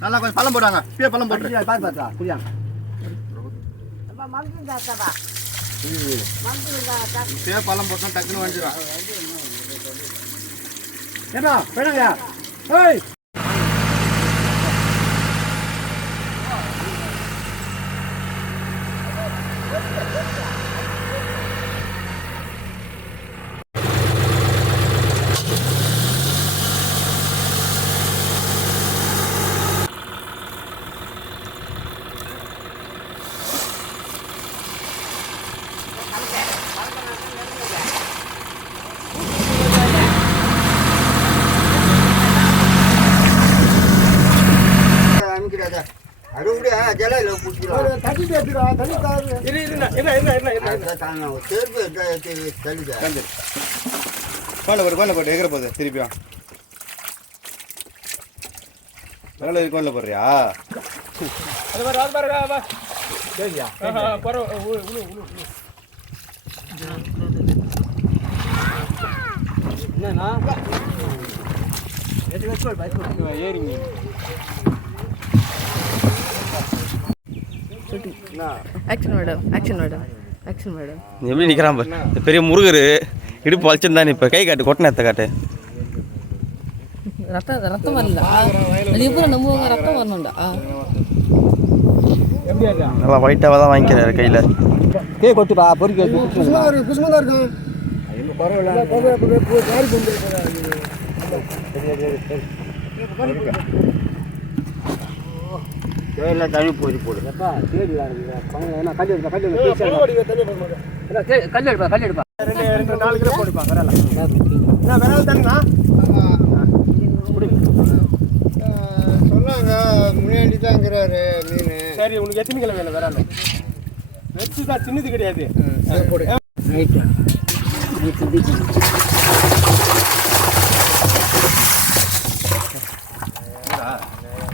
நல்லா கொஞ்சம் பழம் போட்டாங்க இப்பயே பழம் போட்டு பாரு பார்த்தா குடியாங்க இப்பயே பழம் போட்டோம் டக்குன்னு வந்துடும் ஏடா வேணாங்க ஏய் தண்ணி தேத்துடா தண்ணி தாரு இரு இருண்ணா இருண்ணா இருண்ணா இருண்ணா கோல போட்டு கோல போட்டு எகிற போகுது திருப்பியும் மேலே கோல போடுறியா? அது பாரு அது பாரு வா சரியா? பரவ உழு உழு உழு உழு என்னண்ணா? எட்டு ஏறிங்க action madam action madam action madam எப்படி நிற்கிறான் பாரு. இந்த பெரிய முருகர் இடுப்பு வலிச்சிருந்தான் இப்போ கை காட்டு கொட்டின எடுத்த காட்டு. ரத்தம் ரத்தம் வரல. நம்ம உங்க ரத்தம் வரணும்டா. நல்லா ஒயிட்டாக தான் வாங்கிக்கிறாரு கையில். கே கொட்டுப்பா பொறுக்கி வச்சு இருக்கு குசுமந்தா இருக்கும் தண்ணி போய் போடு. எப்பா தேடி என்ன கல் எடுப்பா கல் எடுப்பா கல் எடுப்பா கல் எடுப்பா. ரெண்டு ரெண்டு நாலு கிலோ போடுப்பா வரல. என்ன விரல் தானுண்ணா சொன்னாங்க முன்னாடி தாங்கிறாரு மீன். சரி உனக்கு எத்தனை கிலோ வேணும் விரல்? வெச்சு தான் சின்னது கிடையாது. ரைட்டு.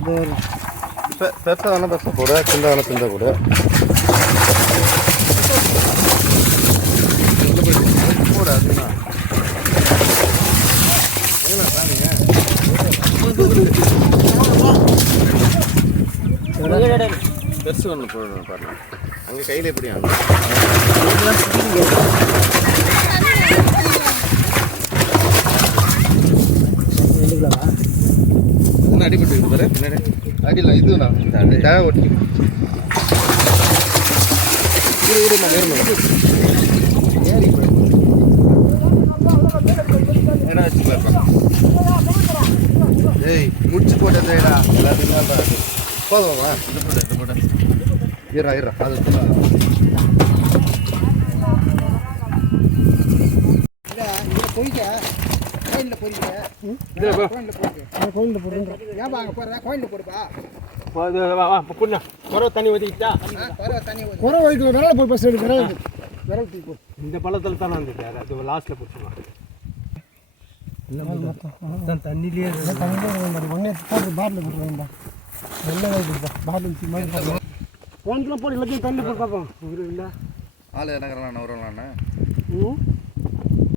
பெருசாக வேணா பெருசாக போடு சின்ன வேணா சின்ன பெருசு ஒன்று போடணும் பாருங்க அங்கே கையில் எப்படி என்ன அடிபட்டு பாரு பின்னாடி. அடியில் இது நான் தேவை ஒட்டி இரு இருமா இருமா ஏறி ஏடா ஏய் முடிச்சு போட்டதேடா எல்லாத்தையுமே தான் போதுமா இது போட்டு இது அது பொறிக்க கோயிலில் பொறிக்க கோயிலில் போடு கோயிலில் போடு ஏன் வாங்க போடுறா கோயிலில் போடுப்பா. வா வா புண்ணா குறவ தண்ணி ஊற்றிக்கிட்டா பரவ தண்ணி ஊத்து. குறை வைக்கல விரல போய் பஸ் எடுக்க விரல் விரல் தூக்கி போ. இந்த பள்ளத்தில் தானே வந்துட்டு அது லாஸ்ட்டில் பிடிச்சிக்கலாம் தண்ணிலேயே போட்டு பாட்டில் போட்டு வேண்டாம் வெள்ளை பாட்டில் தூக்கி மாதிரி போடலாம் போனதுல போடு எல்லாத்தையும் தண்ணி போட்டு பார்ப்போம் இல்லை ஆள் என்னங்கிறான் வருவாங்களாண்ணா ம்?